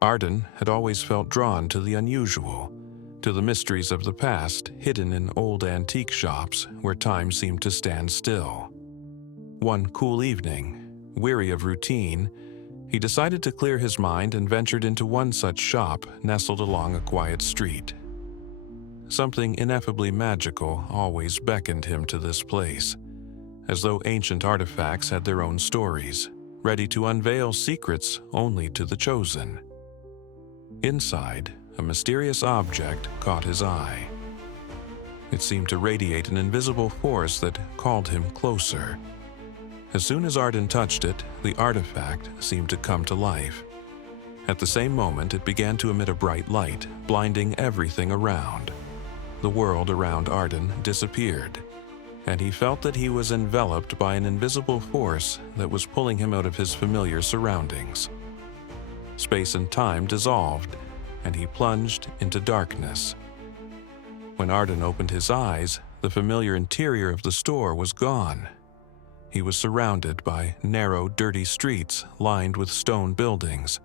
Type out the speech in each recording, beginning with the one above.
Arden had always felt drawn to the unusual, to the mysteries of the past hidden in old antique shops where time seemed to stand still. One cool evening, weary of routine, he decided to clear his mind and ventured into one such shop nestled along a quiet street. Something ineffably magical always beckoned him to this place, as though ancient artifacts had their own stories, ready to unveil secrets only to the chosen. Inside, a mysterious object caught his eye. It seemed to radiate an invisible force that called him closer. As soon as Arden touched it, the artifact seemed to come to life. At the same moment, it began to emit a bright light, blinding everything around. The world around Arden disappeared, and he felt that he was enveloped by an invisible force that was pulling him out of his familiar surroundings. Space and time dissolved, and he plunged into darkness. When Arden opened his eyes, the familiar interior of the store was gone. He was surrounded by narrow, dirty streets lined with stone buildings.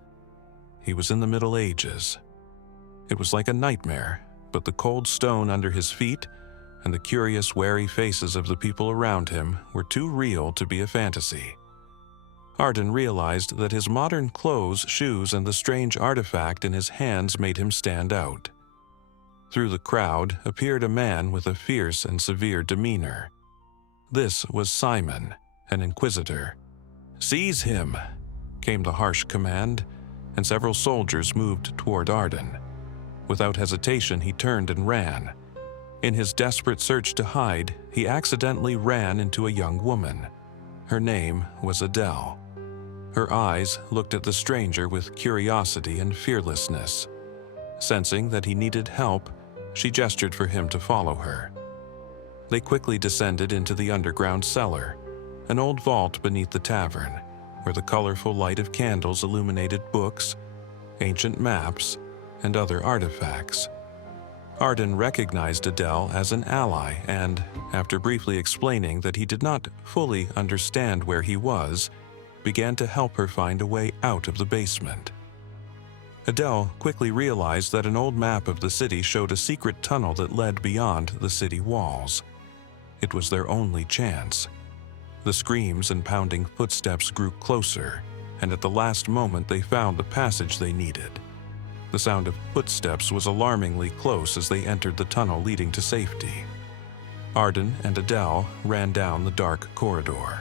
He was in the Middle Ages. It was like a nightmare, but the cold stone under his feet and the curious, wary faces of the people around him were too real to be a fantasy. Arden realized that his modern clothes, shoes, and the strange artifact in his hands made him stand out. Through the crowd appeared a man with a fierce and severe demeanor. This was Simon, an inquisitor. "Seize him!" came the harsh command, and several soldiers moved toward Arden. Without hesitation, he turned and ran. In his desperate search to hide, he accidentally ran into a young woman. Her name was Adele. Her eyes looked at the stranger with curiosity and fearlessness. Sensing that he needed help, she gestured for him to follow her. They quickly descended into the underground cellar, an old vault beneath the tavern, where the colorful light of candles illuminated books, ancient maps, and other artifacts. Arden recognized Adele as an ally and, after briefly explaining that he did not fully understand where he was, began to help her find a way out of the basement. Adele quickly realized that an old map of the city showed a secret tunnel that led beyond the city walls. It was their only chance. The screams and pounding footsteps grew closer, and at the last moment they found the passage they needed. The sound of footsteps was alarmingly close as they entered the tunnel leading to safety. Arden and Adele ran down the dark corridor.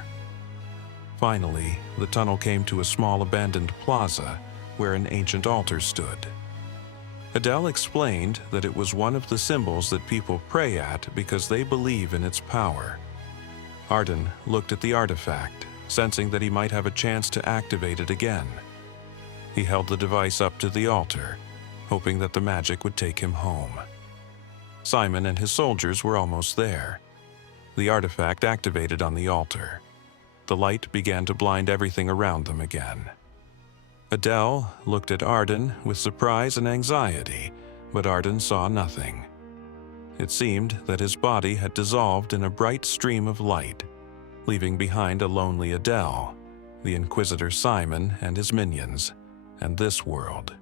Finally, the tunnel came to a small abandoned plaza where an ancient altar stood. Adele explained that it was one of the symbols that people pray at because they believe in its power. Arden looked at the artifact, sensing that he might have a chance to activate it again. He held the device up to the altar, hoping that the magic would take him home. Simon and his soldiers were almost there. The artifact activated on the altar. The light began to blind everything around them again. Adele looked at Arden with surprise and anxiety, but Arden saw nothing. It seemed that his body had dissolved in a bright stream of light, leaving behind a lonely Adele, the Inquisitor Simon and his minions, and this world.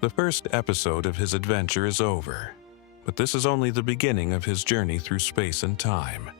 The first episode of his adventure is over, but this is only the beginning of his journey through space and time.